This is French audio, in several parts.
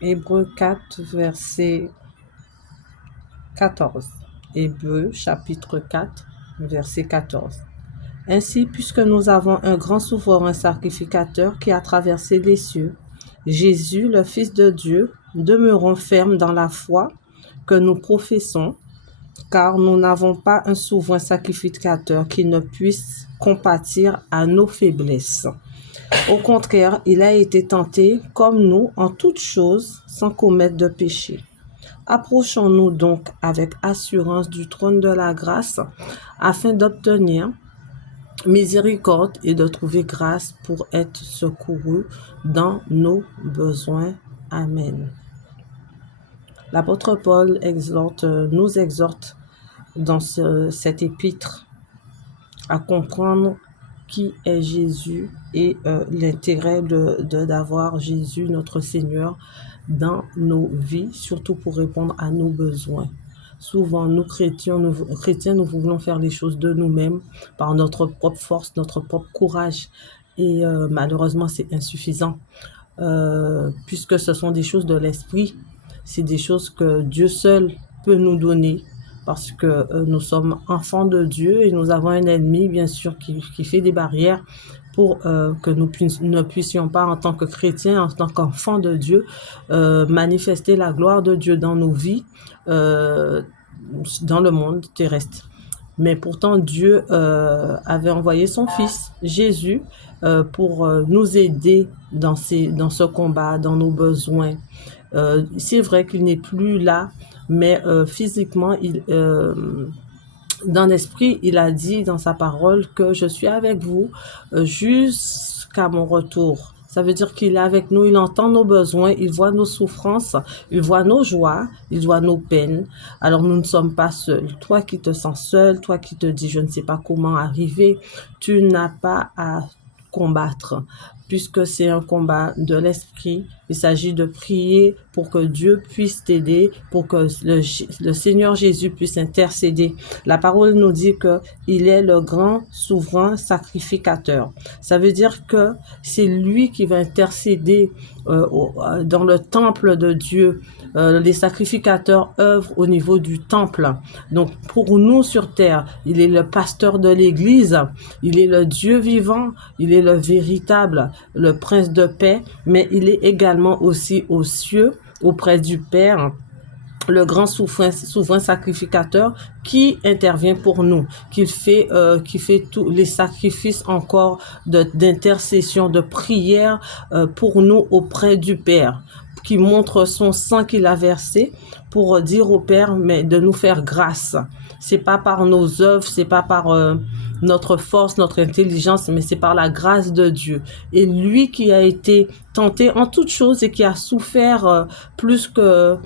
Hébreux 4, verset 14. Hébreux chapitre 4, verset 14. Ainsi, puisque nous avons un grand souverain sacrificateur qui a traversé les cieux, Jésus, le Fils de Dieu, demeurons fermes dans la foi que nous professons, car nous n'avons pas un souverain sacrificateur qui ne puisse compatir à nos faiblesses. Au contraire, il a été tenté comme nous en toutes choses sans commettre de péché. Approchons-nous donc avec assurance du trône de la grâce afin d'obtenir miséricorde et de trouver grâce pour être secourus dans nos besoins. Amen. L'apôtre Paul nous exhorte dans cet épître à comprendre qui est Jésus et l'intérêt d'avoir Jésus, notre Seigneur, dans nos vies, surtout pour répondre à nos besoins. Souvent, nous chrétiens, nous voulons faire les choses de nous-mêmes par notre propre force, notre propre courage. Et malheureusement, c'est insuffisant, puisque ce sont des choses de l'esprit. C'est des choses que Dieu seul peut nous donner, parce que nous sommes enfants de Dieu et nous avons un ennemi, bien sûr, qui fait des barrières pour que nous ne puissions pas, en tant que chrétiens, en tant qu'enfants de Dieu, manifester la gloire de Dieu dans nos vies, dans le monde terrestre. Mais pourtant, Dieu avait envoyé son Fils, Jésus, pour nous aider dans ce combat, dans nos besoins. C'est vrai qu'il n'est plus là, mais physiquement, dans l'esprit, il a dit dans sa parole que je suis avec vous jusqu'à mon retour. Ça veut dire qu'il est avec nous, il entend nos besoins, il voit nos souffrances, il voit nos joies, il voit nos peines. Alors nous ne sommes pas seuls. Toi qui te sens seul, toi qui te dis je ne sais pas comment arriver, tu n'as pas à combattre, puisque c'est un combat de l'esprit. Il s'agit de prier pour que Dieu puisse t'aider, pour que le Seigneur Jésus puisse intercéder. La parole nous dit que il est le grand souverain sacrificateur. Ça veut dire que c'est lui qui va intercéder dans le temple de Dieu. Les sacrificateurs œuvrent au niveau du temple. Donc pour nous sur terre, il est le pasteur de l'Église, il est le Dieu vivant, il est le véritable, le prince de paix, mais il est également aussi aux cieux, auprès du Père, le grand souverain sacrificateur qui intervient pour nous, qui fait tous les sacrifices encore d'intercession, de prière pour nous auprès du Père, qui montre son sang qu'il a versé pour dire au Père, mais de nous faire grâce. C'est pas par nos œuvres, c'est pas par notre force, notre intelligence, mais c'est par la grâce de Dieu. Et lui qui a été tenté en toutes choses et qui a souffert plus que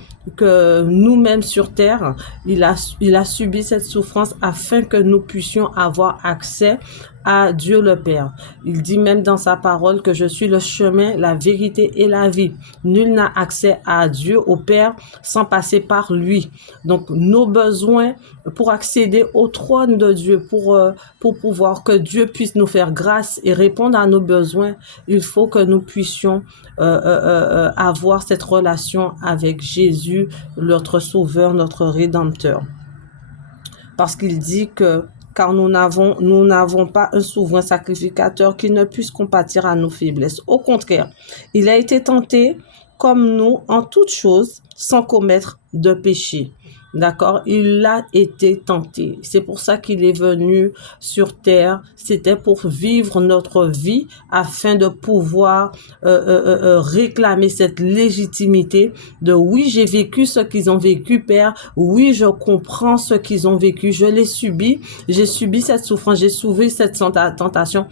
nous-mêmes sur terre, il a subi cette souffrance afin que nous puissions avoir accès à Dieu le Père. Il dit même dans sa parole que je suis le chemin, la vérité et la vie. Nul n'a accès à Dieu, au Père, sans passer par lui. Donc, nos besoins pour accéder au trône de Dieu, pour pouvoir que Dieu puisse nous faire grâce et répondre à nos besoins, il faut que nous puissions avoir cette relation avec Jésus, notre Sauveur, notre Rédempteur. Parce qu'il dit que car nous n'avons pas un souverain sacrificateur qui ne puisse compatir à nos faiblesses. Au contraire, il a été tenté comme nous en toutes choses sans commettre de péché. D'accord? Il a été tenté. C'est pour ça qu'il est venu sur terre. C'était pour vivre notre vie afin de pouvoir réclamer cette légitimité de oui, j'ai vécu ce qu'ils ont vécu, Père. Oui, je comprends ce qu'ils ont vécu. Je l'ai subi. J'ai subi cette souffrance. J'ai subi cette tentation.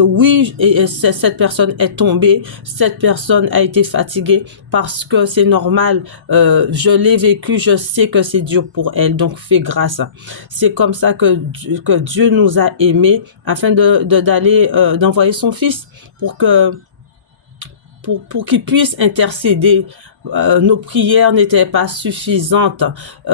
Oui, cette personne est tombée, cette personne a été fatiguée parce que c'est normal, je l'ai vécu, je sais que c'est dur pour elle, donc fais grâce. C'est comme ça que Dieu nous a aimés afin d'envoyer son Fils pour qu'il puisse intercéder nos prières n'étaient pas suffisantes.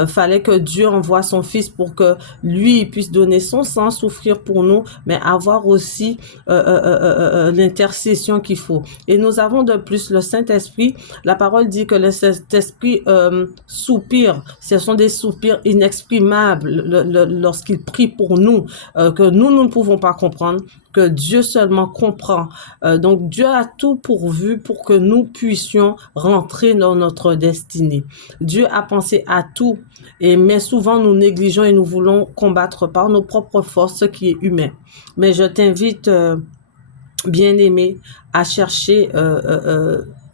Fallait que Dieu envoie son Fils pour que lui puisse donner son sang, souffrir pour nous, mais avoir aussi l'intercession qu'il faut. Et nous avons de plus le Saint-Esprit. La parole dit que le Saint-Esprit soupire. Ce sont des soupirs inexprimables lorsqu'il prie pour nous, que nous ne pouvons pas comprendre, que Dieu seulement comprend. Donc Dieu a tout pourvu pour que nous puissions rentrer dans notre destinée. Dieu a pensé à tout, mais souvent nous négligeons et nous voulons combattre par nos propres forces, ce qui est humain. Mais je t'invite, bien-aimé, à chercher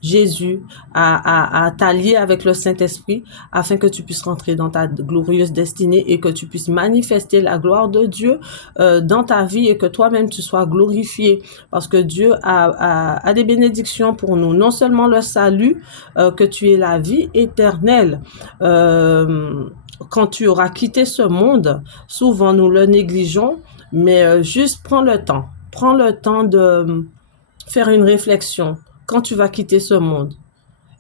Jésus, à t'allier avec le Saint-Esprit afin que tu puisses rentrer dans ta glorieuse destinée et que tu puisses manifester la gloire de Dieu dans ta vie et que toi-même tu sois glorifié parce que Dieu a des bénédictions pour nous. Non seulement le salut, que tu aies la vie éternelle. Quand tu auras quitté ce monde, souvent nous le négligeons, mais juste prends le temps. Prends le temps de faire une réflexion quand tu vas quitter ce monde.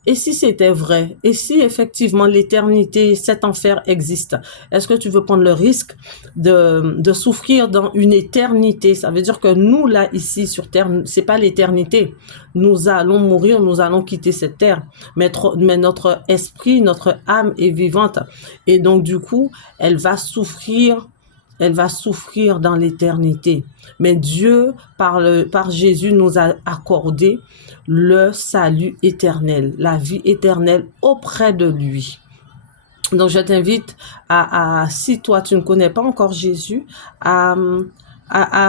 Et si c'était vrai? Et si effectivement l'éternité, cet enfer existe? Est-ce que tu veux prendre le risque de souffrir dans une éternité? Ça veut dire que nous, là, ici, sur Terre, c'est pas l'éternité. Nous allons mourir, nous allons quitter cette Terre. Mais notre esprit, notre âme est vivante. Et donc, du coup, elle va souffrir dans l'éternité. Mais Dieu, par Jésus, nous a accordé le salut éternel, la vie éternelle auprès de lui. Donc, je t'invite si toi, tu ne connais pas encore Jésus, à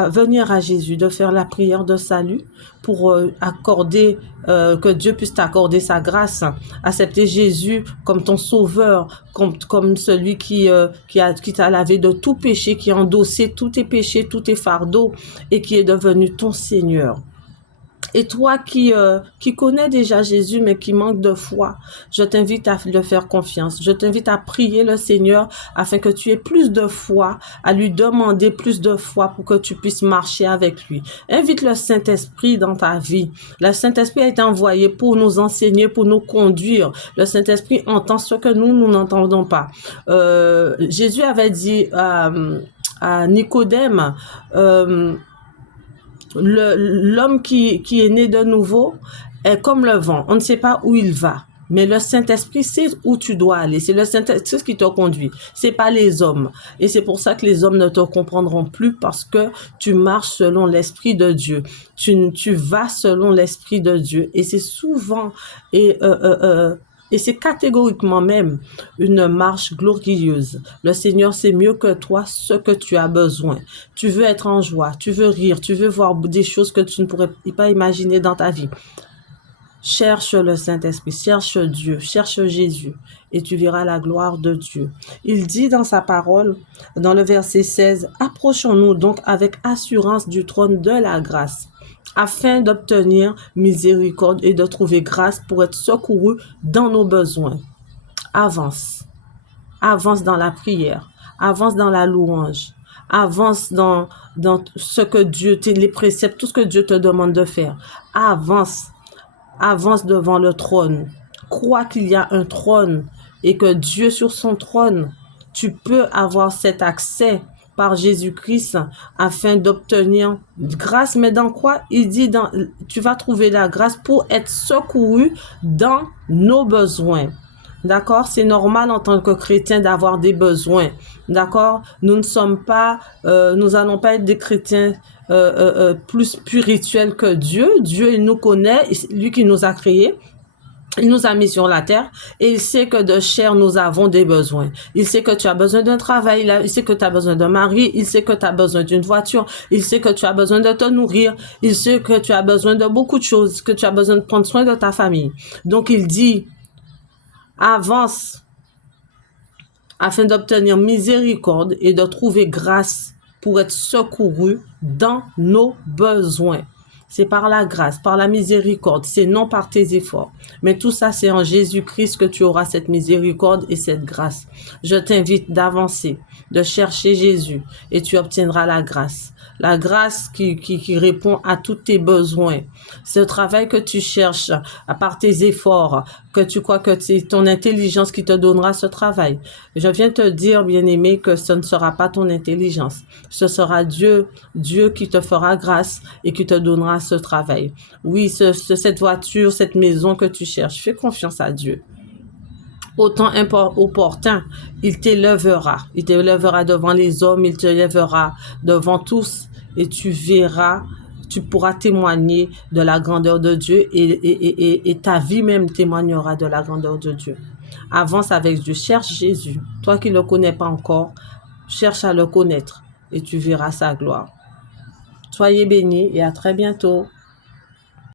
venir à Jésus, de faire la prière de salut pour accorder, que Dieu puisse t'accorder sa grâce, accepter Jésus comme ton sauveur, comme celui qui t'a lavé de tout péché, qui a endossé tous tes péchés, tous tes fardeaux et qui est devenu ton Seigneur. Et toi qui connais déjà Jésus, mais qui manque de foi, je t'invite à le faire confiance. Je t'invite à prier le Seigneur afin que tu aies plus de foi, à lui demander plus de foi pour que tu puisses marcher avec lui. Invite le Saint-Esprit dans ta vie. Le Saint-Esprit a été envoyé pour nous enseigner, pour nous conduire. Le Saint-Esprit entend ce que nous n'entendons pas. Jésus avait dit à Nicodème, l'homme qui est né de nouveau est comme le vent. On ne sait pas où il va. Mais le Saint-Esprit sait où tu dois aller. C'est le Saint-Esprit qui te conduit. C'est pas les hommes. Et c'est pour ça que les hommes ne te comprendront plus parce que tu marches selon l'Esprit de Dieu. Tu vas selon l'Esprit de Dieu. Et c'est souvent et c'est catégoriquement même une marche glorieuse. Le Seigneur sait mieux que toi ce que tu as besoin. Tu veux être en joie, tu veux rire, tu veux voir des choses que tu ne pourrais pas imaginer dans ta vie. Cherche le Saint-Esprit, cherche Dieu, cherche Jésus et tu verras la gloire de Dieu. Il dit dans sa parole, dans le verset 16, « Approchons-nous donc avec assurance du trône de la grâce, afin d'obtenir miséricorde et de trouver grâce pour être secouru dans nos besoins. » Avance. Avance dans la prière. Avance dans la louange. Avance dans ce que Dieu, les préceptes, tout ce que Dieu te demande de faire. Avance. Avance devant le trône. Crois qu'il y a un trône et que Dieu sur son trône, tu peux avoir cet accès par Jésus-Christ afin d'obtenir grâce. Mais dans quoi? Il dit, tu vas trouver la grâce pour être secouru dans nos besoins. D'accord? C'est normal en tant que chrétien d'avoir des besoins. D'accord? Nous ne sommes pas, nous allons pas être des chrétiens plus spirituels que Dieu. Dieu, il nous connaît, lui qui nous a créés. Il nous a mis sur la terre et il sait que de chair, nous avons des besoins. Il sait que tu as besoin d'un travail, il sait que tu as besoin d'un mari, il sait que tu as besoin d'une voiture, il sait que tu as besoin de te nourrir, il sait que tu as besoin de beaucoup de choses, que tu as besoin de prendre soin de ta famille. Donc, il dit, avance afin d'obtenir miséricorde et de trouver grâce pour être secouru dans nos besoins. C'est par la grâce, par la miséricorde, c'est non par tes efforts. Mais tout ça, c'est en Jésus-Christ que tu auras cette miséricorde et cette grâce. Je t'invite d'avancer, de chercher Jésus et tu obtiendras la grâce. La grâce qui répond à tous tes besoins. Ce travail que tu cherches, à part tes efforts, que tu crois que c'est ton intelligence qui te donnera ce travail. Je viens te dire, bien-aimé, que ce ne sera pas ton intelligence. Ce sera Dieu, Dieu qui te fera grâce et qui te donnera ce travail. Oui, cette voiture, cette maison que tu cherches, fais confiance à Dieu. Au temps opportun, il t'élèvera. Il t'élèvera devant les hommes, il t'élèvera devant tous et tu verras, tu pourras témoigner de la grandeur de Dieu et ta vie même témoignera de la grandeur de Dieu. Avance avec Dieu, cherche Jésus. Toi qui ne le connais pas encore, cherche à le connaître et tu verras sa gloire. Soyez bénis et à très bientôt.